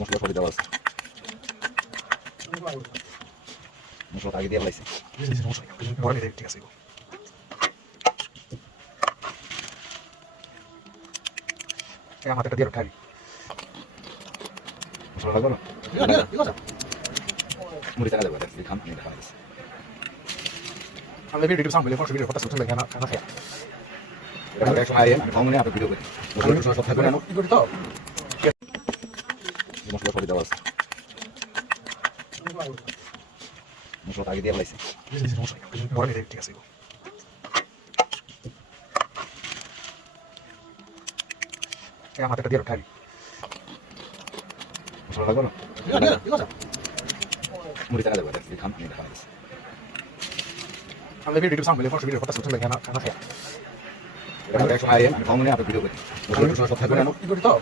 মশলা সবই দেওয়া আছে, মশলাটা আগে দিয়ে ফেলাইছি। ঠিক আছে আমার একটা দিয়ে খাই মশলা লাগবে না, মুড়ি টাকা দেবো দেখি খান আমি দেখা গেছে। আমি ভিডিও সামনে ফটো ভিডিও ফটো শুনতে কেন কেন খাই এটা এক সময় আমি খাওয়া মানে আপনি ভিডিও করি মশলা সব থাকবে না, কি করি তো মশলা সবই দেওয়া আছে, মশলাটা আগে দিয়ে ফেলাইছি। ঠিক আছে আমার একটা দিয়ে খাই মশলা লাগবে না, মুড়ি টাকা দেবো দেখি খান আমি দেখা গেছে। আমি ভিডিও সামনে ফটো ভিডিও ফটো শুনতে কেন কেন খাই এটা এক সময় আমি খাওয়া মানে আপনি ভিডিও করি মশলা সব থাকবে না, কি করি তো